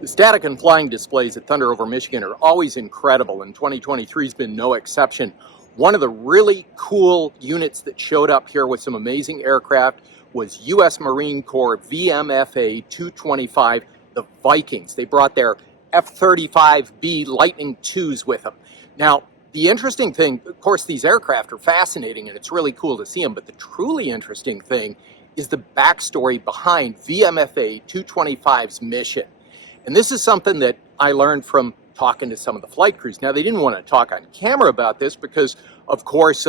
The static and flying displays at Thunder Over Michigan are always incredible, and 2023 has been no exception. One of the really cool units that showed up here with some amazing aircraft was U.S. Marine Corps VMFA-225, the Vikings. They brought their F-35B Lightning IIs with them. Now, the interesting thing, of course, these aircraft are fascinating and it's really cool to see them, but the truly interesting thing is the backstory behind VMFA-225's mission. And this is something that I learned from talking to some of the flight crews. Now, they didn't want to talk on camera about this because, of course,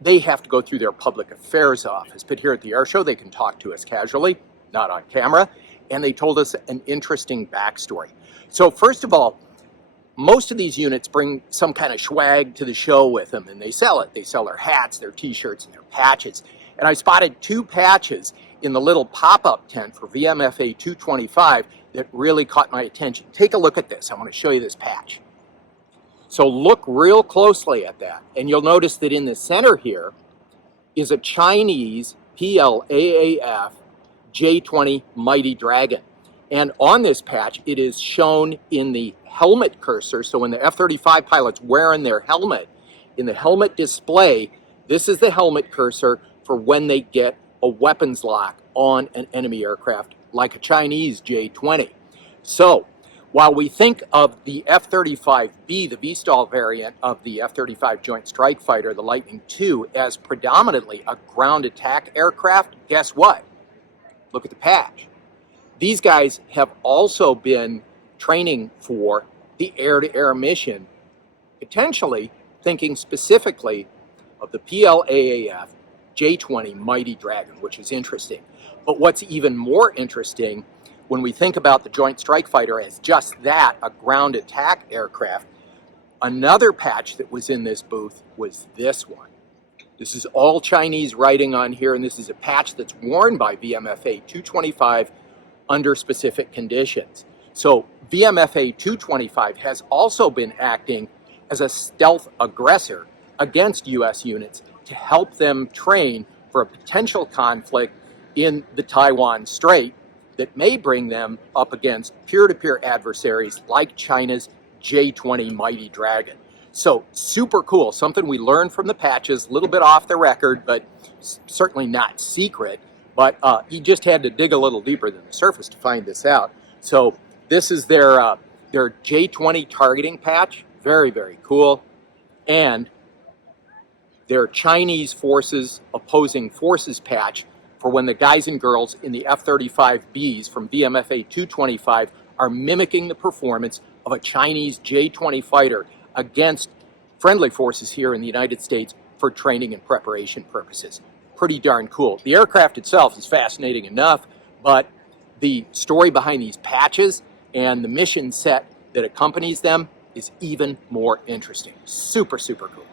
they have to go through their public affairs office. But here at the air show, they can talk to us casually, not on camera. And they told us an interesting backstory. So first of all, most of these units bring some kind of swag to the show with them, and they sell it. They sell their hats, their t-shirts, and their patches. And I spotted two patches in the little pop-up tent for VMFA-225 that really caught my attention. Take a look at this. I want to show you this patch. So look real closely at that, and you'll notice that in the center here is a Chinese PLAAF J-20 Mighty Dragon. And on this patch, it is shown in the helmet cursor. So when the F-35 pilot's wearing their helmet, in the helmet display, this is the helmet cursor for when they get a weapons lock on an enemy aircraft like a Chinese J-20. So while we think of the F-35B, the VSTOL variant of the F-35 Joint Strike Fighter, the Lightning II, as predominantly a ground attack aircraft, guess what? Look at the patch. These guys have also been training for the air-to-air mission, potentially thinking specifically of the PLAAF J-20 Mighty Dragon, which is interesting. But what's even more interesting, when we think about the Joint Strike Fighter as just that, a ground attack aircraft, another patch that was in this booth was this one. This is all Chinese writing on here, and this is a patch that's worn by VMFA-225 under specific conditions. So VMFA-225 has also been acting as a stealth aggressor against U.S. units to help them train for a potential conflict in the Taiwan Strait that may bring them up against peer-to-peer adversaries like China's J-20 Mighty Dragon. So super cool, something we learned from the patches, a little bit off the record, but certainly not secret. But you just had to dig a little deeper than the surface to find this out. So this is their J-20 targeting patch, very, very cool. And their Chinese forces opposing forces patch for when the guys and girls in the F-35Bs from VMFA-225 are mimicking the performance of a Chinese J-20 fighter against friendly forces here in the United States for training and preparation purposes. Pretty darn cool. The aircraft itself is fascinating enough, but the story behind these patches and the mission set that accompanies them is even more interesting. Super, super cool.